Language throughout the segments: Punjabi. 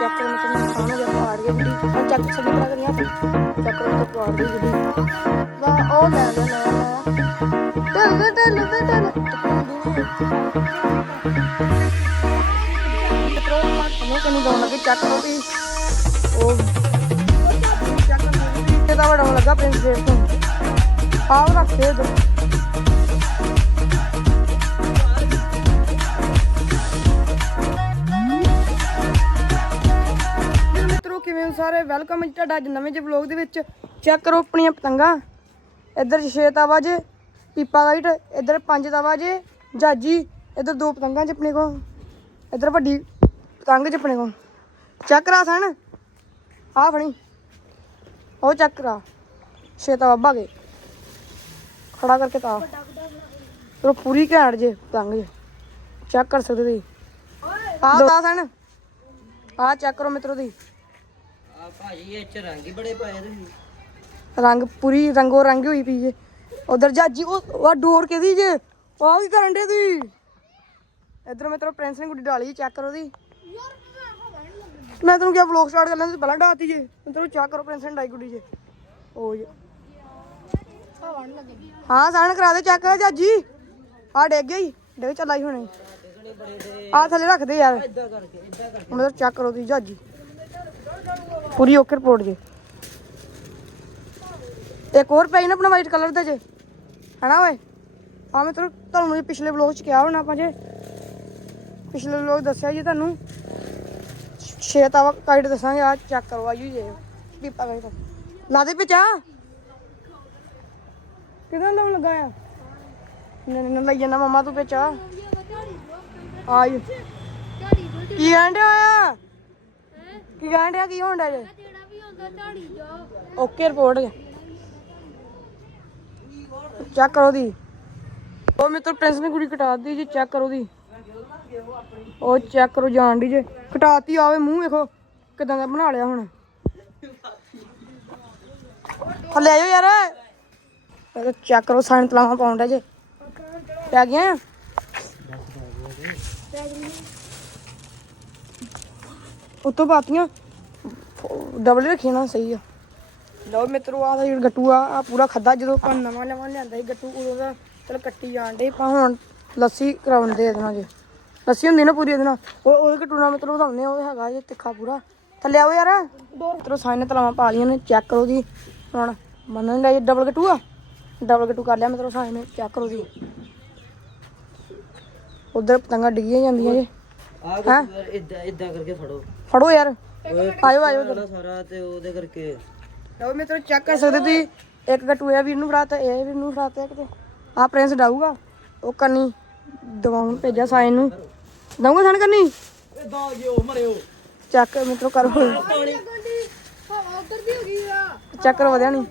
ਚੈੱਕ ਕਰੋ ਮਤਲਬ ਖਾਣ ਗਿਆ ਪਾੜ ਗਿਆ ਗੁੱਡੀ। ਹੁਣ ਚੱਕ ਸਭੀ ਬਣਾ ਕਰੀਆਂ ਚੈੱਕ ਕਰੋ ਤਾਂ ਗਈ ਗੁੱਡੀ। ਵਾ ਉਹ ਲੈ ਲੈ ਲੈ ਲੈ ਟਲ ਟਲ ਟਲ ਟਲ ਮਿੱਤਰੋ ਮੈਂ ਕਿੰਨੀ ਗਾਉਣ ਲੱਗੀ, ਚੈੱਕ ਕਰੋ ਵੀ ਉਹ ਚੈੱਕ ਕਰੋ ਤੇ ਤਾਂ ਵੜਾਉਣ ਲੱਗਾ ਪ੍ਰਿੰਸ ਦੇਵ ਤੋਂ? ਆਓ ਰੱਖ ਦੇ ਸਾਰੇ ਵੈਲਕਮ ਜੀ ਤੁਹਾਡਾ ਅੱਜ ਨਵੇਂ ਜਿਹੇ ਵਲੌਗ ਦੇ ਵਿੱਚ। ਚੈੱਕ ਕਰੋ ਆਪਣੀਆਂ ਪਤੰਗਾਂ। ਇੱਧਰ 6 ਤਾਵਾ ਜੇ, ਪੀਪਾ ਲਾਈਟ ਇੱਧਰ 5 ਤਾਵਾ ਜੇ, ਜਾਜੀ, ਇੱਧਰ ਦੋ ਪਤੰਗਾਂ ਚ ਆਪਣੇ ਕੋਲ। ਇੱਧਰ ਵੱਡੀ ਪਤੰਗ ਚ ਆਪਣੇ ਕੋਲ। ਚੈੱਕ ਕਰਾ ਸਣ ਆ ਫਣੀ ਉਹ ਚੈੱਕ ਕਰਾ। ਛੇ ਤਾਵਾ ਭਾਗੇ ਖੜਾ ਕਰਕੇ ਤਾ ਉਹ ਪੂਰੀ ਘੈਂਟ ਜੇ ਪਤੰਗ ਜੇ। ਚੈੱਕ ਕਰ ਸਕਦੇ ਤੁਸੀਂ। ਆ ਤਾ ਸਣ ਆ ਚੈੱਕ ਕਰੋ ਮਿੱਤਰੋ ਦੀ ਭਾਜੀ ਇਹ ਚ ਰੰਗ ਹੀ ਬੜੇ ਪਾਏ ਤੁਸੀਂ। ਰੰਗ ਪੂਰੀ ਰੰਗੋ ਰੰਗ ਹੋਈ ਪਈ ਜੇ ਉਧਰ ਜਾਜੀ ਉਹ ਉਹ ਡੋਰ ਕਿਹਦੀ ਜੇ? ਆ ਵੀ ਕਰਨ ਦੇ ਤੁਸੀਂ? ਇਧਰ ਮਿੱਤਰੋ ਪ੍ਰਿੰਸ ਨੇ ਗੁੱਡੀ ਡਾਲੀ ਚੈੱਕ ਕਰੋ ਦੀ। ਮੈਂ ਤੈਨੂੰ ਕਿਹਾ ਵਲੌਗ ਸਟਾਰਟ ਕਰ ਲੈਂਦੇ ਤੂੰ ਪਹਿਲਾਂ ਡਾਤੀ ਜੇ। ਮਿੱਤਰੋ ਚੈੱਕ ਕਰੋ ਪ੍ਰਿੰਸ ਨੇ ਡਾਈ ਗੁੱਡੀ ਜੇ। ਉਹ ਜੇ ਹਾਂ ਸਾਣ ਕਰਾ ਦੇ ਚੈੱਕ ਜਾਜੀ। ਆ ਡਿੱਗ ਗਈ। ਡਿੱਗ ਚੱਲਾਈ ਹੁਣੇ। ਆ ਥੱਲੇ ਰੱਖ ਦੇ ਯਾਰ। ਹੁਣ ਚੈੱਕ ਕਰੋ ਦੀ ਜਾਜੀ। ਪੂਰੀ ਓਕੇ ਰਿਪੋਰਟ ਜੇ। ਇੱਕ ਹੋਰ ਪਈ ਨਾ ਆਪਣਾ ਵਾਈਟ ਕਲਰ ਦਾ ਜੇ। ਹਨਾ ਓਏ? ਆ ਮੈਂ ਤੁਹਾਨੂੰ ਜੀ ਪਿਛਲੇ ਵਲੌਗ ਚ ਕਿਹਾ ਹੋਣਾ ਆਪਾਂ ਜੇ। ਪਿਛਲੇ ਵਲੌਗ ਦੱਸਿਆ ਜੀ ਤੁਹਾਨੂੰ। ਛੇ ਤਾਵਾ ਕਾਈਟ ਦੱਸਾਂਗੇ ਆ ਚੈੱਕ ਕਰੋ ਆਜੂ ਜੇ ਪੀਪਾ ਕਾਈਟ ਲਾ ਦੇ ਪਿਚਾ ਕਿਦਾਂ ਲਾਉਣ ਲੱਗਾ ਆ ਨਹੀਂ ਨਹੀਂ, ਲਈ ਜਾਣਾ ਮਮਾ ਤੂੰ ਪਿਚਾ ਆਜੂ ਕੀ ਕਹਿੰਦੇ ਆ ਕੀ ਕਹਿੰਦੇ ਆ ਕੀ ਹੁੰਦਾ ਜੇ? ਓਕੇ ਰਿਪੋਰਟ ਚੈੱਕ ਕਰੋ ਦੀ। ਉਹ ਮਿੱਤਰ ਪ੍ਰਿੰਸ ਨੇ ਕੁੜੀ ਕਟਾਤੀ ਜੀ ਚੈੱਕ ਕਰੋ ਦੀ। ਉਹ ਚੈੱਕ ਕਰੋ ਜਾਣ ਦੀ ਜੇ। ਕਟਾਤੀ ਆਵੇ ਮੂੰਹ ਵੇਖੋ ਕਿਦਾਂ ਦਾ ਬਣਾ ਲਿਆ ਹੁਣ। ਥੱਲੇ ਆਇਓ ਯਾਰ। ਇਹ ਚੈੱਕ ਕਰੋ ਸਾਈਨ ਤਲਾਵਾ ਪਾਉਂਦਾ ਜੇ। ਪੈ ਗਿਆ ਆ? ਉੱਤੋਂ ਪਾਤੀਆਂ ਡਬਲ ਰੱਖੀ ਨਾ ਸਹੀ ਆ। ਲਓ ਮਿੱਤਰੋ ਆ ਜਿਹੜਾ ਗੱਟੂ ਆ ਆ ਪੂਰਾ ਖੱਦਾ ਜਦੋਂ ਆਪਾਂ ਨਵਾਂ ਨਵਾਂ ਲਿਆਂਦਾ ਸੀ ਗੱਟੂ ਉਦੋਂ ਦਾ ਚਲ ਕੱਟੀ ਜਾਣ ਡੇ ਆਪਾਂ ਹੁਣ ਲੱਸੀ ਕਰਾਉਂਦੇ ਇਹਦੇ ਨਾਲ ਜੇ। ਲੱਸੀ ਹੁੰਦੀ ਨਾ ਪੂਰੀ ਇਹਦੇ ਨਾਲ। ਉਹ ਉਹ ਗੱਟੂ ਨਾਲ ਮਤਲਬ ਵਧਾਉਂਦੇ ਉਹ ਹੈਗਾ ਜੇ ਤਿੱਖਾ ਪੂਰਾ। ਥੱਲੇ ਆਓ ਯਾਰ। ਮਿੱਤਰੋ ਸਾਈਨ ਤਲਾਵਾਂ ਪਾ ਲਈਆਂ ਨੇ ਚੈੱਕ ਕਰੋ ਜੀ। ਹੁਣ ਮੰਨਣ ਦਾ ਡਬਲ ਗੱਟੂ ਆ। ਡਬਲ ਗੱਟੂ ਕਰ ਲਿਆ ਮਿੱਤਰੋ ਸਾਈਨ ਚੈੱਕ ਕਰੋ ਜੀ। ਉਧਰ ਪਤੰਗਾਂ ਡਿੱਗੀਆਂ ਜਾਂਦੀਆਂ ਜੇ। ਆ ਹੈਂ? ਇਦਾਂ ਇਦਾਂ ਕਰਕੇ ਫੜੋ। ਫੜੋ ਯਾਰ। ਆਇਓ ਆਇਓ ਸਾਰਾ ਸਾਰਾ ਤੇ ਉਹਦੇ ਕਰਕੇ। ਲਓ ਮਿੱਤਰੋ ਚੈੱਕ ਕਰ ਸਕਦੇ ਤੁਸੀਂ। ਇੱਕ ਗੱਟੂ ਇਹ ਵੀਰ ਨੂੰ ਫੜਾਤਾ ਇਹ ਵੀਰ ਨੂੰ ਫੜਾਤਾ ਕਿਤੇ ਆ ਪ੍ਰਿੰਸ ਡਾਊਗਾ। ਉਹ ਕੰਨੀ ਦਵਾਉਣ ਭੇਜਿਆ ਸਾਇਨ ਨੂੰ। ਦਊਂਗਾ ਸਾਨ ਕੰਨੀ? ਇਦਾਂ ਜਿਓ ਮਰਿਓ ਚੱਕ ਮਿੱਤਰੋ ਕਰੋ ਪਾਣੀ। ਚੈੱਕ ਕਰੋ ਵਧਿਆ ਨਹੀਂ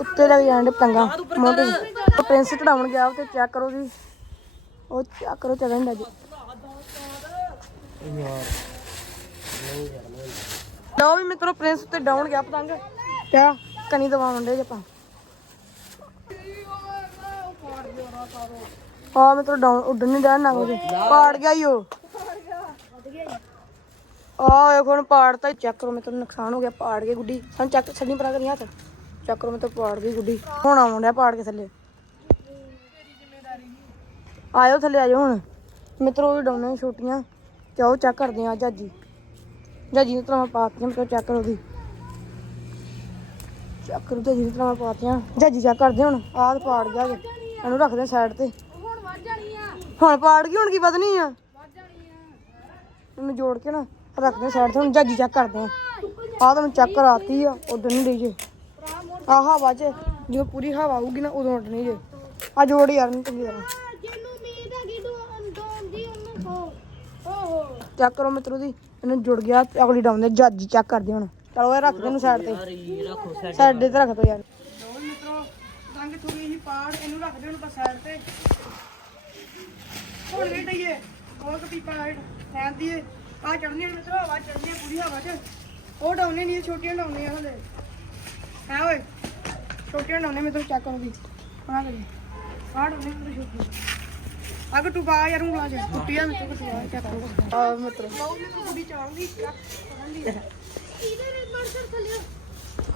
ਉੱਤੇ ਲੱਗ ਜਾਣ ਦੇ ਪਤੰਗਾ ਮੋਟੇ ਪ੍ਰਿੰਸ ਚੜਾਉਣ ਗਿਆ ਤੇ ਚੈੱਕ ਕਰੋ ਜੀ। ਉਹ ਚੈੱਕ ਕਰੋ ਚੱਲਣ ਦਾ ਜੀ। ਲਓ ਵੀ ਮਿੱਤਰੋ ਪ੍ਰਿੰਸ ਤੇ ਡਾਊਨ ਗਿਆ ਪਤੰਗ। ਕਿਆ? ਕਨੀ ਦਵਾਉਣ ਦੇ ਆਪਾਂ। ਆ ਮਿੱਤਰੋ ਡਾਊਨ ਉੱਡਣ ਨਹੀਂ ਡਿਆ ਨੰਗ ਦੇ ਪਾੜ ਗਿਆ ਈ ਉਹ। ਆ ਵੇਖੋ ਹੁਣ ਪਾੜਤਾ ਚੈੱਕ ਕਰੋ ਮਿੱਤਰੋ ਨੁਕਸਾਨ ਹੋ ਗਿਆ ਪਾੜ ਗਈ ਗੁੱਡੀ। ਸਾਨੂੰ ਚੱਕ ਛੱਡੀ ਪਰਾ ਕਰੀ ਹੱਥ। ਚੈੱਕ ਕਰੋ ਮਿੱਤਰੋ ਪਾੜ ਗਈ ਗੁੱਡੀ। ਹੁਣ ਆਉਣ ਡਿਆ ਪਾੜ ਕੇ ਥੱਲੇ। ਆਇਓ ਥੱਲੇ ਆਇਓ ਹੁਣ। ਮਿੱਤਰੋ ਵੀ ਡਾਉਣੇ ਛੋਟੀਆਂ। ਚਾਓ ਚੈੱਕ ਕਰਦੇ ਆ ਜਾਜੀ। ਜਾਜੀ ਨੇ ਤਰਾਂ ਪਾਤੀਆਂ, ਮਿੱਤਰੋ ਚੈੱਕ ਕਰੋ ਦੀ। ਚੈੱਕ ਕਰੋ ਜਾਜੀ ਨੇ ਤਰਾਂ ਪਾਤੀਆਂ। ਜਾਜੀ ਚੈੱਕ ਕਰਦੇ ਹੁਣ। ਆਹ ਪਾੜ ਗਿਆ ਜੇ। ਇਹਨੂੰ ਰੱਖਦੇ ਸਾਈਡ ਤੇ। ਹੁਣ ਪਾੜ ਗਈ, ਹੁਣ ਕੀ ਵਧਣੀ ਆ? ਇਹਨੂੰ ਜੋੜ ਕੇ ਨਾ ਰੱਖਦੇ ਸਾਈਡ ਤੇ। ਹੁਣ ਜਾਜੀ ਚੈੱਕ ਕਰਦੇ ਆ ਆਹ ਤੁਹਾਨੂੰ ਚੈੱਕ ਕਰਾਤੀ ਆ ਉਦੋਂ ਨਹੀਂ ਰਹੀ ਆਹ ਹਵਾ 'ਚ, ਜਦੋਂ ਪੂਰੀ ਹਵਾ ਆਊਗੀ ਨਾ ਉਦੋਂ ਉੱਡਣੀ ਜੇ। ਆ ਜੋੜ ਯਾਰ ਨੂੰ ਚੰਗੀ ਤਰ੍ਹਾਂ। ਚੈੱਕ ਕਰੋ ਮਿੱਤਰੋ ਦੀ। ਇਹਨੂੰ ਜੁੜ ਗਿਆ ਤੇ ਅਗਲੀ ਡਾਊਨ ਦੇ ਜਾਜੀ ਚੈੱਕ ਕਰਦੇ ਹੁਣ। ਚਲੋ ਇਹ ਰੱਖ ਦੇ ਨੂੰ ਸਾਈਡ ਤੇ। ਰੱਖੋ ਸਾਡੇ ਤੇ ਰੱਖ ਦੋ ਯਾਰ। ਲੋ ਮਿੱਤਰੋ ਤੰਗ ਥੋੜੀ ਜਿਹੀ ਪਾੜ ਇਹਨੂੰ ਰੱਖ ਦੇ ਹੁਣ ਬਸ ਸਾਈਡ ਤੇ। ਹੁਣ ਨਹੀਂ ਡਈਏ ਕੋਲ ਕਪੀ ਪਾੜ ਫੈਂਦੀ ਏ ਆ ਚੜਨੀ ਮਿੱਤਰੋ ਹਵਾ ਚੜਨੀ ਪੂਰੀ ਹਵਾ 'ਚ। ਉਹ ਡਾਉਨੇ ਨਹੀਂ ਛੋਟੀਆਂ ਡਾਉਨੇ ਆ ਹਲੇ। ਹੈ ਓਏ ਛੋਟੀਆਂ ਡਾਉਨੇ ਮਿੱਤਰੋ ਚੈੱਕ ਕਰੋ ਵੀ। ਆ ਕਰੀ ਆ ਡਾਉਨੇ ਮਿੱਤਰੋ ਛੋਟੀ ਆ ਕਟੂ ਪਾ ਯਾਰ ਉਂਗਲਾਂ 'ਚ ਟੁੱਟੀ ਆ ਮੇਰੇ ਕਟੂ ਆ ਚੱਕ ਕਰੋ ਆ ਮਿੱਤਰੋ ਗੁੱਡੀ ਚਾਉਂਦੀ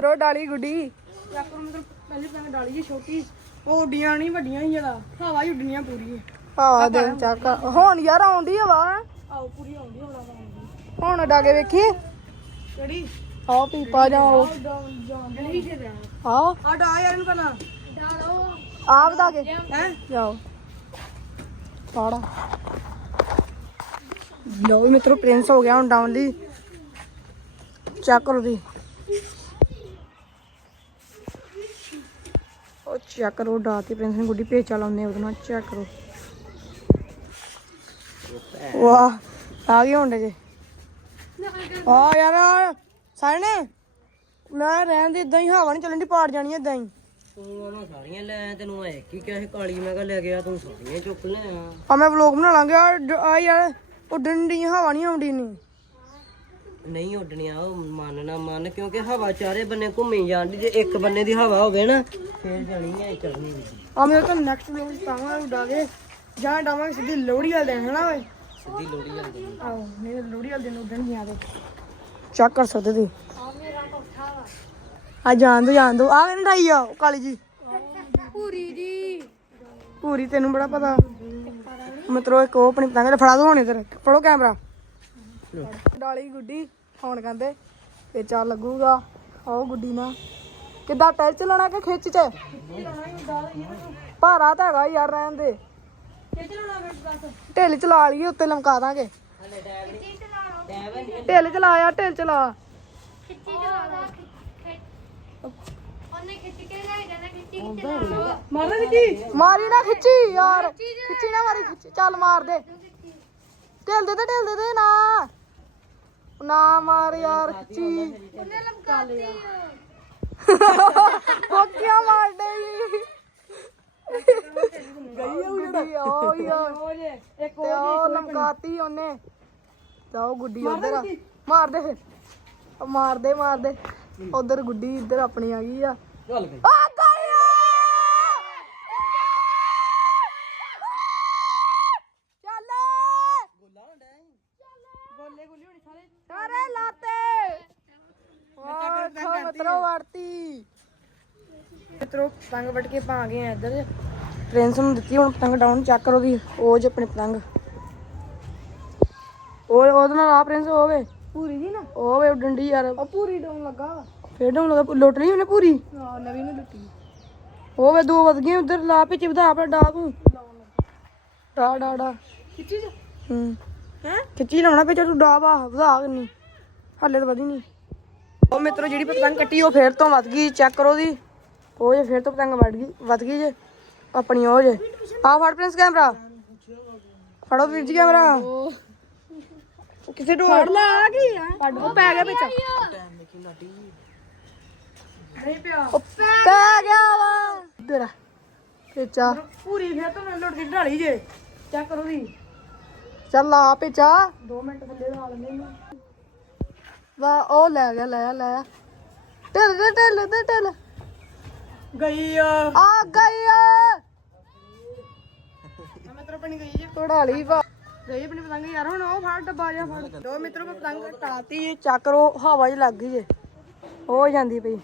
ਰੋ ਡਾਲੀ ਗੁੱਡੀ। ਕਰੋ ਮਤਲਬ ਪਹਿਲੀ ਪਤੰਗ ਡਾਲੀ ਜੀ ਛੋਟੀ। ਉਹ ਉੱਡੀਆਂ ਨਹੀਂ ਵੱਡੀਆਂ ਹੀ ਜਦਾ ਹਵਾ ਹੀ ਉੱਡਣੀਆਂ ਪੂਰੀ ਹਾਂ ਦੇ ਚੱਕ। ਹੁਣ ਯਾਰ ਆਉਂਦੀ ਹਵਾ। ਆਓ ਪੂਰੀ ਆਉਂਦੀ ਹਵਾ ਆਉਂਦੀ ਹੁਣ ਡਾ ਕੇ ਵੇਖੀ ਕਿਹੜੀ? ਆਹ ਪੀਪਾ ਜੇ ਰਿਆ ਹਾਂ ਆ। ਡਾ ਯਾਰ ਇਹਨੂੰ ਪਹਿਲਾਂ। ਆਪ ਦਾ ਕੇ ਹੈ? ਜਾਓ। ਪਾੜਾ। ਲੋ ਵੀ ਮਿੱਤਰੋ ਪ੍ਰਿੰਸ ਹੋ ਗਿਆ ਹੁਣ ਡਾਊਨ ਚੈੱਕ ਕਰੋ ਦੀ ਉਹ ਚੈੱਕ ਕਰੋ ਡਾਤੀ ਪ੍ਰਿੰਸ ਨੇ ਗੁੱਡੀ ਪੇਚਾ ਲਾਉਂਦੇ ਉਹਦੇ ਨਾਲ ਚੈੱਕ ਕਰੋ। ਵਾਹ, ਆ ਗਏ ਹੁੰਦੇ ਜੇ। ਆ ਯਾਰ ਸਾਇਨੇ ਮੈਂ ਰਹਿਣ ਦੇ ਇਦਾਂ ਹੀ ਹਵਾ ਨਹੀਂ ਚੱਲਣ ਦੀ ਪਾੜ ਜਾਣੀ ਇਦਾਂ ਹੀ। ਤੂੰ ਉਹਨਾਂ ਸਾਰੀਆਂ ਲੈ ਆਇਆ, ਤੈਨੂੰ ਐ ਕੀ ਕਿਹਾ ਸੀ ਕਾਲੀ ਮੈਂ ਕਿਹਾ ਲੈ ਗਿਆ ਤੂੰ ਸਾਰੀਆਂ ਚੁੱਕ ਲੈ ਆ। ਆ ਮੈਂ ਵਲੌਗ ਬਣਾ ਲਾਂਗੇ ਆ ਡ- ਆ ਯਾਰ ਉੱਡਣ ਦੀ ਹਵਾ ਨਹੀਂ ਆਉਂਦੀ ਨਹੀਂ ਨਹੀਂ ਉੱਡਣੀਆਂ ਉਹ ਮੰਨਣਾ ਮੰਨ ਕਿਉਂਕਿ ਹਵਾ ਚਾਰੇ ਬੰਨੇ ਘੁੰਮੀ ਜਾਂਦੀ ਜੇ ਇੱਕ ਬੰਨੇ ਦੀ ਹਵਾ ਹੋਵੇ ਨਾ ਫੇਰ ਜਾਣੀ ਐ ਚੜਨੀ ਵੀ। ਆ ਮੇਰੇ ਕੋਲ ਨੈਕਸਟ ਵਲੌਗ ਪਾਵਾਂਗੇ ਉਡਾਗੇ ਜਾਂ ਡਾਵਾਂਗੇ ਸਿੱਧੀ ਲੋਹੜੀ ਵਾਲੇ ਦਿਨ ਹਨਾ ਓਏ? ਸਿੱਧੀ ਲੋੜੀ ਜਾਂਦੀ ਨਹੀਂ ਤਾਂ ਲੋਹੜੀ ਵਾਲੇ ਦਿਨ ਉੱਡਣ ਨਹੀਂ ਆਦੇ ਚੈੱਕ ਕਰ ਸਕਦੇ ਤੁਸੀਂ ਆ ਜਾਣ ਦੋ ਜਾਣ ਦੋ। ਆ ਕਿਹਨੇ ਢਾਈ ਆ ਉਹ ਕਾਲੀ ਜੀ। ਪੂਰੀ ਜੀ। ਪੂਰੀ ਤੈਨੂੰ ਬੜਾ ਪਤਾ। ਮਿੱਤਰੋ ਇੱਕ ਉਹ ਆਪਣੀ ਪਤੰਗ ਫੜਾ ਦੋ ਹੋਣੇ ਤੇਰੇ ਫੜੋ ਕੈਮਰਾ। ਡਾਲੀ ਗੁੱਡੀ ਹੁਣ ਕਹਿੰਦੇ ਤੇ ਚੱਲ ਲੱਗੂਗਾ। ਆਓ ਗੁੱਡੀ ਨਾ ਕਿੱਦਾਂ ਟੈਲ ਚਲਾਉਣਾ ਕਿ ਖਿੱਚ ਚ? ਭਾਰਾ ਤਾਂ ਹੈਗਾ ਯਾਰ ਰਹਿਣ ਦੇ। ਢਿੱਲ ਚਲਾ ਲਈਏ ਉੱਤੇ ਲਮਕਾ ਦਾਂਗੇ। ਢਿੱਲ ਚਲਾ ਯਾਰ ਮਾਰਨਾ ਕਿੱਥੇ ਮਾਰੀ ਨਾ ਖਿੱਚੀ ਯਾਰ। ਖਿੱਚੀ ਨਾ ਮਾਰੀ ਖਿੱਚੀ। ਚੱਲ ਮਾਰ ਦੇ। ਢਿੱਲ ਦੇ ਤੇ ਢਿੱਲ ਦੇ ਦੇ ਨਾ। ਨਾ ਮਾਰ ਯਾਰ ਖਿੱਚੀ। ਕੋਕੀਆਂ ਮਾਰ ਦੇ ਗਈ ਗੁੱਡੀ ਓ ਯਾਰ ਉਹ ਜੇ ਇੱਕ ਤੇ ਉਹ ਲਮਕਾਤੀ ਉਹਨੇ। ਜਾਓ ਗੁੱਡੀ ਉਧਰ ਮਾਰ ਦੇ ਫਿਰ। ਉਹ ਮਾਰ ਦੇ ਮਾਰ ਦੇ ਉਧਰ ਗੁੱਡੀ ਇੱਧਰ ਆਪਣੀ ਆ ਗਈ ਆ। ਚੱਲ ਗਈ ਆ ਗਈ ਆ! ਚੱਲ। ਗੋਲੇ ਗੋਲੇ ਹੋਣੀ ਸਾਰੇ। ਸਾਰੇ ਲਾਤੇ। ਵਾਹ ਮਤਰੋ ਵਰਤੀ ਮਿੱਤਰੋ ਪਤੰਗ ਵੱਟ ਕੇ ਪਾ ਗਏ ਆ ਇੱਧਰ। ਪ੍ਰਿੰਸ ਨੂੰ ਦਿੱਤੀ ਹੁਣ ਪਤੰਗ ਡਾਊਨ ਚੈੱਕ ਕਰੋ ਦੀ ਉਹ ਜੇ ਆਪਣੀ ਪਤੰਗ। ਉਹ ਉਹਦੇ ਨਾਲ ਆ ਪ੍ਰਿੰਸ ਹੋਵੇ। ਪੂਰੀ ਜੀ ਨਾ। ਉਹ ਵੇ ਡੰਡੀ ਯਾਰ। ਉਹ ਪੂਰੀ ਡੋਂ ਲੱਗਾ ਫੇਰ ਡਾਊਨ ਲਗਾ ਲੁੱਟ ਲਈ ਉਹਨੇ ਪੂਰੀ? ਹਾਂ ਨਵੀਂ ਨੂੰ ਲੁੱਟੀ। ਉਹ ਵੇ ਦੋ ਵਧ ਗਏ ਉਧਰ ਲਾ ਪਿੱਛੇ ਵਧਾ ਆਪਣਾ ਡਾ ਤੂੰ। ਡਾ ਡਾ ਡਾ। ਖਿੱਚੀ ਜਾ। ਹੂੰ। ਹੈ? ਖਿੱਚੀ ਲਾਉਣਾ ਪਿੱਛੇ ਤੂੰ ਡਾ ਵਾ ਵਧਾ ਕਿੰਨੀ। ਹੱਲੇ ਤਾਂ ਵਧੀ ਨਹੀਂ। ਉਹ ਮਿੱਤਰੋ ਜਿਹੜੀ ਪਤੰਗ ਕੱਟੀ ਉਹ ਫੇਰ ਤੋਂ ਵੱਧ ਗਈ ਚੈੱਕ ਕਰੋ ਦੀ ਉਹ ਜੇ ਫੇਰ ਤੋਂ ਪਤੰਗ ਵੱਧ ਗਈ ਵੱਧ ਗਈ ਜੇ। ਆਪਣੀ ਉਹ ਜੇ। ਆ ਫੜ ਪ੍ਰਿੰਸ ਕੈਮਰਾ। ਫੜੋ ਵੀਰ ਜੀ ਕੈਮਰਾ। ਉਹ ਕਿੱਥੇ ਡੋਰ ਫੜ ਲਾ। ਆ ਗਈ ਆ। ਉਹ ਪੈ ਗਿਆ ਵਿੱਚ। ਨਹੀਂ ਪਿਆ। ਉਹ ਪੈ ਗਿਆ ਵਾ। ਇੱਧਰ ਆ। ਪੇਚਾ ਪੂਰੀ ਫੇਰ ਤੋਂ ਲੁੱਟ ਕੇ ਢਾਲੀ ਜੇ। ਚੈੱਕ ਕਰੋ ਦੀ ਚੱਲ ਆ ਪੇਚਾ 2 ਮਿੰਟ ਥੱਲੇ ਲਾ ਲੈਂਦੇ ਇਹਨੂੰ ਵਾ ਉਹ ਲੈ ਗਿਆ ਲੈ ਆ, ਲੈ ਆ। ਢਿੱਲ ਦੇ ਢਿੱਲ ਦੇ ਢਿੱਲ। ਗਈ ਆ। ਆ ਗਈ ਆ। ਮਿੱਤਰੋ ਆਪਣੀ ਗਈ ਜੇ ਤੋੜਾਲੀ ਵਾ। ਗਈ ਆਪਣੀ ਪਤੰਗ ਯਾਰ ਹੁਣ ਉਹ ਫੜ ਡੱਬਾ ਜਿਹਾ ਫੜ। ਦੋ ਮਿੱਤਰੋ ਮੈਂ ਪਤੰਗ ਟਾਤੀ ਇਹ ਚੱਕ ਰੋ ਹਵਾ 'ਚ ਲੱਗ ਗਈ ਜੇ। ਹੋ ਜਾਂਦੀ ਪਈ।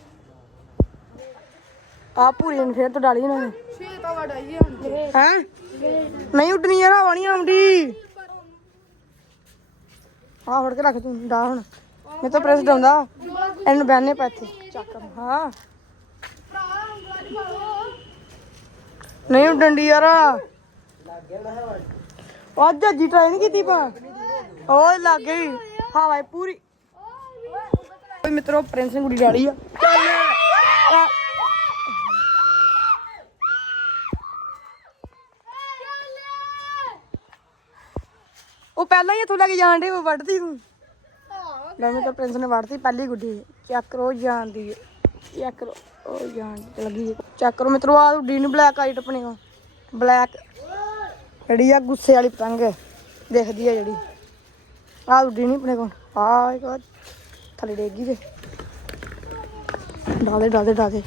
ਆ ਪੂਰੀ ਨੇ ਫੇਰ ਤੋਂ ਡਾਲੀ ਇਹਨਾਂ ਨੇ। ਛੇ ਤਾਂ ਵੜਾਈ ਹੁਣ। ਹੈ? ਨਹੀਂ ਉੱਡਣੀ ਯਾਰ ਹਵਾ ਨਹੀਂ ਆਉਂਦੀ। ਆ ਫੜ ਕੇ ਰੱਖ ਤੂੰ ਡਾ ਹੁਣ। ਮੈਂ ਤਾਂ ਪ੍ਰੈਸ ਡਾਉਂਦਾ। ਇਹਨੂੰ ਬੈਨੇ ਪਾ ਇੱਥੇ ਚੱਕ। ਹਾਂ। ਨਹੀਂ ਉੱਡਣ ਦੀ ਯਾਰ। ਉਹ ਅੱਜ ਜੀ ਟਰਾਈ ਨਹੀਂ ਕੀਤੀ ਪਾ ਉਹ ਲੱਗ ਗਈ। ਹਵਾ ਪੂਰੀ। ਓਏ ਮਿੱਤਰੋ, ਪ੍ਰਿੰਸ ਨੇ ਗੁੱਡੀ ਡਾਲੀ ਆ। ਚੱਲ। ਉਹ ਪਹਿਲਾਂ ਹੀ ਇੱਥੋਂ ਲੈ ਕੇ ਜਾਣ ਦੇ ਉਹ ਵੱਢਦੀ ਤੂੰ। ਲੈ ਮੈਂ ਤਾਂ ਪ੍ਰਿੰਸ ਨੇ ਵੱਢਤੀ, ਪਹਿਲੀ ਗੁੱਡੀ। ਚੈੱਕ ਕਰੋ ਜਾਂਦੀ ਚੈੱਕ ਕਰੋ, ਉਹ ਜਾਣ ਲੱਗੀ ਚੈੱਕ ਕਰੋ ਮਿੱਤਰੋ ਆ ਗੁੱਡੀ ਬਲੈਕ ਆਈਟ ਆਪਣੇ ਬਲੈਕ ਜਿਹੜੀ ਆ ਗੁੱਸੇ ਵਾਲੀ ਪਤੰਗ ਦਿਖਦੀ ਆ ਜਿਹੜੀ। ਆ ਗੁੱਡੀ ਨਹੀਂ ਆਪਣੇ ਕੋ ਆ ਇੱਕ ਵਾਰ ਥੱਲੇ ਡੇਗੀ ਤੇ ਡਾਲੇ ਡਾਲੇ ਡਾਲੇ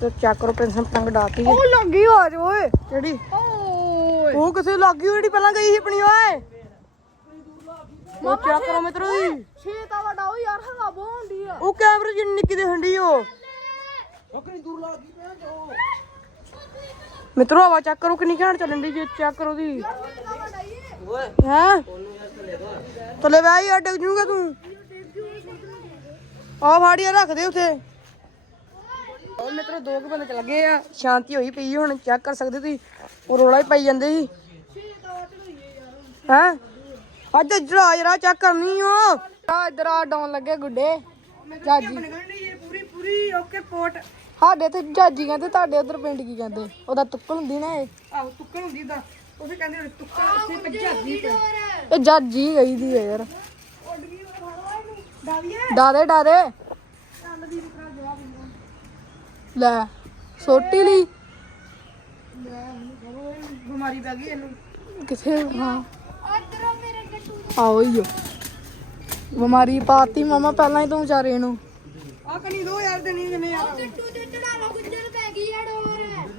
ਤੇ ਚੈੱਕ ਕਰੋ ਪ੍ਰਿੰਸ ਨੇ ਪਤੰਗ ਡਾਤੀ ਹੈ ਉਹ ਲੱਗੀ ਆਵਾਜ਼ ਓਏ। ਜਿਹੜੀ? ਓਏ। ਉਹ ਕਿਸੇ ਲੱਗੀ ਜਿਹੜੀ ਪਹਿਲਾਂ ਗਈ ਸੀ ਆਪਣੀ ਓਏ। ਉਹ ਚੈੱਕ ਕਰੋ ਮਿੱਤਰੋ ਦੀ ਛੇ ਤਾਂ ਵੱਡਾ ਉਹ ਯਾਰ ਹਵਾ ਹੁੰਦੀ ਆ। ਉਹ ਕੈਮਰੇ ਜਿੰਨੀ ਨਿੱਕੀ ਦੇ ਹੰਡੀ ਉਹ। ਮਿੱਤਰੋ ਹਵਾ ਚੈੱਕ ਕਰੋ ਕਿੰਨੀ ਘੈਂਟ ਚੱਲਣ ਦੀ ਜੇ ਚੈੱਕ ਕਰੋ ਦੀ ਓਏ ਹੈ ਤਲੇ ਯਾਰ ਡਿੱਗ ਜੂਗਾ ਤੂੰ। ਆ ਫਾੜੀਆ ਰੱਖ ਦੇ ਉਥੇ। ਉਹ ਮਿੱਤਰੋ ਦੋ ਕੁ ਬੰਦੇ ਚੱਲ ਗਏ ਆ। ਸ਼ਾਂਤੀ ਹੋਈ ਪਈ ਹੁਣ ਚੈੱਕ ਕਰ ਸਕਦੇ ਤੁਸੀਂ। ਉਹ ਰੋਲਾ ਹੀ ਪਾਈ ਜਾਂਦੇ ਸੀ। ਹੈ? ਅੱਜ ਜਰਾ ਜਰਾ ਚੈੱਕ ਕਰਨੀ ਓ ਆ ਇਧਰ ਆ ਡਾਉਣ ਲੱਗੇ ਗੁੱਡੇ। ਜਾਜੀ ਪੂਰੀ ਪੂਰੀ ਓਕੇ ਪੋਟ। ਸਾਡੇ ਤੇ ਜਾਜੀ ਕਹਿੰਦੇ ਤੁਹਾਡੇ ਉਧਰ ਪਿੰਡ ਕੀ ਕਹਿੰਦੇ? ਉਹਦਾ ਤੁੱਕਲ ਹੁੰਦੀ ਨਾ ਇਹ। ਆਹ ਤੁੱਕਣ ਹੁੰਦੀ ਦਾ ਉਹਦੇ ਕਹਿੰਦੇ ਨੇ ਤੁੱਕਣ ਉੱਥੇ ਪੰਜਾਬੀ ਤੇ। ਇਹ ਜਾਜੀ ਗਈ ਦੀ ਹੈ ਯਾਰ। ਡਾਵੀਏ। ਡਾਦੇ ਡਾਦੇ। ਲੈ ਸੋਟੀ ਲਈ। ਬਿਮਾਰੀ ਪੈ ਗਈ ਇਹਨੂੰ। ਕਿਥੇ? ਹਾਂ। ਆਓ ਹੀ ਬਿਮਾਰੀ ਪਾਤੀ ਮਾਮਾ ਪਹਿਲਾਂ ਹੀ ਤੂੰ ਵਿਚਾਰੇ ਨੂੰ। ਆ? ਕਨੀ ਦੋ ਯਾਰ ਦੇ ਨਹੀਂ ਕਿਨੇ ਯਾਰ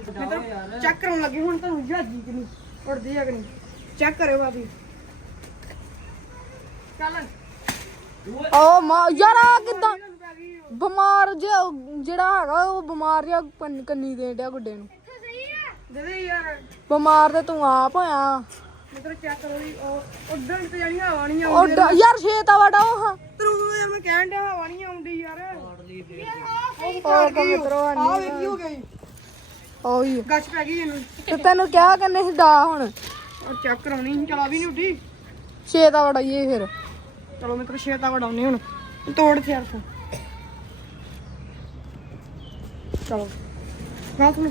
ਮਿੱਤਰ ਚੈੱਕ ਕਰਨ ਲੱਗੇ ਹੁਣ ਤੁਹਾਨੂੰ ਜਹਾਜੀ ਕਿ ਨਹੀਂ? ਉੜਦੀ ਆ ਕਿ ਨਹੀਂ? ਚੈੱਕ ਕਰਿਓ ਬਾਬੀ ਚੱਲ। ਓ ਮਾ ਯਾਰ ਆ ਕਿਦਾਂ ਬਿਮਾਰ ਜਿਹਾ ਜਿਹੜਾ ਹੈਗਾ ਉਹ ਬਿਮਾਰ ਜਿਹਾ ਕੰਨ- ਕੰਨੀ ਦੇ ਡਿਆ ਗੁੱਡੇ ਨੂੰ। ਦੇ ਦੇ ਯਾਰ। ਬਿਮਾਰ ਤੇ ਤੂੰ ਆਪ ਹੋਇਆ। ਮਿੱਤਰ ਚੈੱਕ ਕਰੋ ਜੀ। ਉਹ ਉਡਣ ਤੇ ਜਾਣੀ ਹਵਾ ਨਹੀਂ ਉਹ ਆਉਂਦੀ ਯਾਰ ਛੇਤਾ ਵੜਾ ਉਹ ਹਾਂ। ਤਰੂ ਮੈਂ ਕਹਿਣ ਡਿਆ ਹਵਾ ਉਹ। ਮਿੱਤਰੋ ਆ ਵੇ ਕੀ ਹੋ ਗਈ। ਉਹੀ ਗੱਛ ਪੈ ਗਈ ਇਹਨੂੰ। ਤੇ ਤੈਨੂੰ ਕਿਹਾ ਕਰਨੇ ਸੀ ਡਾ ਹੁਣ। ਉਹ ਚੈੱਕ ਕਰਾਉਣੀ ਸੀ ਚਲਾ ਵੀ ਨਹੀਂ ਉੱਠੀ ਛੇਤਾ ਵੜਾਈਏ ਫਿਰ। ਚਲੋ ਮਿੱਤਰ ਛੇਤਾ ਵਡਾਉਣੀ ਹੁਣ। ਤੋੜ ਤੇ ਯਾਰ ਤੂੰ। ਚਲੋ। ਗੱਲ ਸੁਣ।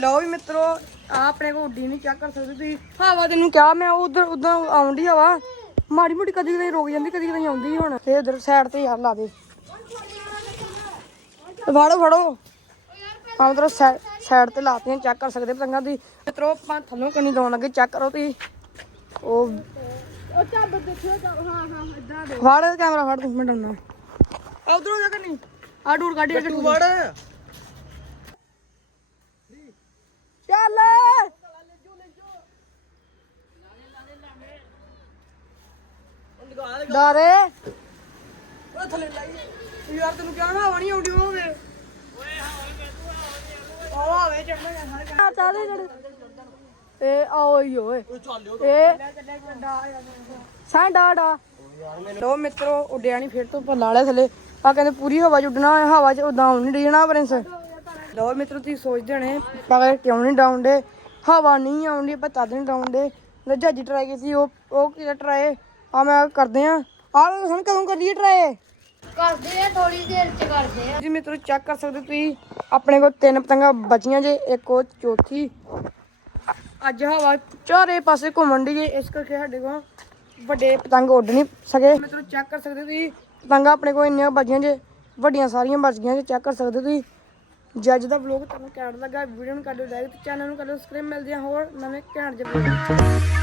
ਲਓ ਵੀ ਮਿੱਤਰੋ ਆ ਆਪਣੇ ਕੋ ਉੱਡੀ ਨਹੀਂ ਚੈੱਕ ਕਰ ਸਕਦੇ ਤੁਸੀਂ। ਹਵਾ ਤੈਨੂੰ ਕਿਹਾ ਮੈਂ ਉਧਰ ਉਦਾਂ ਆਉਂਦੀ ਹਵਾ। ਮਾੜੀ ਮੋਟੀ ਕਦੀ ਕਦੀ ਰੁਕ ਜਾਂਦੀ ਕਦੀ ਕਦੀ ਆਉਂਦੀ ਹੁਣ। ਤੇ ਉਧਰ ਸਾਈਡ ਤੇ ਯਾਰ ਲਾ ਦੇ। ਤੇ ਫੜੋ ਫੜੋ। ਆ ਮਿੱਤਰੋ ਸਾਈਡ ਤੇ ਲਾਤੀਆਂ ਚੈੱਕ ਕਰ ਸਕਦੇ ਪਤੰਗਾਂ ਦੀ। ਮਿੱਤਰੋ ਆਪਾਂ ਥੱਲੋਂ ਕੰਨੀ ਲਾਉਣ ਲੱਗੇ ਚੈੱਕ ਕਰੋ ਤੁਸੀਂ। ਉਹ ਉਹ ਚੱਬ ਦੇਖਿਓ ਹਾਂ ਹਾਂ ਇਦਾਂ ਫੜ ਕੈਮਰਾ ਫੜ ਤੂੰ ਮਿੰਟ ਨਾ ਉਧਰੋਂ ਜਾ ਕੇ ਨਹੀਂ ਆ ਡੂਰ ਕੱਢ ਕੇ ਤੂੰ ਫੜ। ਚੱਲ। ਡਾਰੇ ਉਹ ਥੱਲੇ ਲਾਈ। ਯਾਰ ਤੈਨੂੰ ਕਿਹਾ ਨਾ ਹਵਾ ਨਹੀਂ ਆਉਂਦੀ ਹੋਵੇ। ਉਹ ਆਵੇ ਚੜਨਾ ਸਾਰੇ ਆ ਚਾਲੇ ਜੜ ਇਹ ਆਓ ਹੀ ਓਏ। ਇਹ ਸਾਂ ਡਾ। ਲੋ ਮਿੱਤਰੋ ਉੱਡਿਆ ਨਹੀਂ ਫਿਰ ਤੋਂ ਭੱਲਾ ਵਾਲੇ ਥੱਲੇ। ਆ ਕਹਿੰਦੇ ਪੂਰੀ ਹਵਾ ਚ ਉੱਡਣਾ ਹਵਾ ਚ ਉਦਾਂ ਆਉਣ ਨਹੀਂ ਡਿਜਣਾ ਪ੍ਰਿੰਸ। ਲੋ ਮਿੱਤਰੋ ਤੁਸੀਂ ਸੋਚਦੇ ਹੋਣੇ ਪਾਗਲ ਕਿਉਂ ਨਹੀਂ ਡਾਉਂਦੇ ਹਵਾ ਨਹੀਂ ਆਉਂਦੀ ਆਪਾਂ ਤਦ ਨਹੀਂ ਡਾਉਂਦੇ ਜਹਾਜੀ ਟਰਾਈ ਕੀਤੀ ਉਹ ਉਹ ਕਿਹਦਾ ਟਰਾਈ ਆ ਮੈਂ ਕਰਦੇ ਆ। ਆ ਹੁਣ ਕਦੋਂ ਕਰੀਏ ਟਰਾਈ ਕਰਦੇ ਆ ਥੋੜੀ ਦੇਰ ਚ ਕਰਦੇ ਆ। ਜੀ ਮਿੱਤਰੋ ਚੈੱਕ ਕਰ ਸਕਦੇ ਤੁਸੀਂ, ਆਪਣੇ ਕੋਲ ਤਿੰਨ ਪਤੰਗਾਂ ਬਚੀਆਂ ਜੇ, ਇੱਕ ਉਹ ਚੌਥੀ। ਅੱਜ ਹਵਾ ਚਾਰੇ ਪਾਸੇ ਘੁੰਮਣ ਦੀ ਇਸ ਕਰਕੇ ਸਾਡੇ ਕੋਲ ਵੱਡੇ ਪਤੰਗ ਉੱਡ ਨਹੀਂ ਸਕੇ। ਮਿੱਤਰੋ ਚੈੱਕ ਕਰ ਸਕਦੇ ਤੁਸੀਂ, ਪਤੰਗਾਂ ਆਪਣੇ ਕੋਲ ਇੰਨੀਆਂ ਬਚੀਆਂ ਜੇ, ਵੱਡੀਆਂ ਸਾਰੀਆਂ ਬਚ ਗਈਆਂ ਜੇ ਚੈੱਕ ਕਰ ਸਕਦੇ ਤੁਸੀਂ। ਜੱਜ ਦਾ ਵਲੌਗ ਤੁਹਾਨੂੰ ਕਿਹੜਾ ਲੱਗਾ ਵੀਡੀਓ ਨੂੰ ਕਰ ਦਿਓ ਲਾਈਕ ਤੇ ਚੈਨਲ ਨੂੰ ਕਰ ਦਿਓ ਸਬਸਕ੍ਰਾਈਬ ਮਿਲਦੇ ਆ ਹੋਰ ਨਵੇਂ ਘੈਂਟ ਜਿਹੇ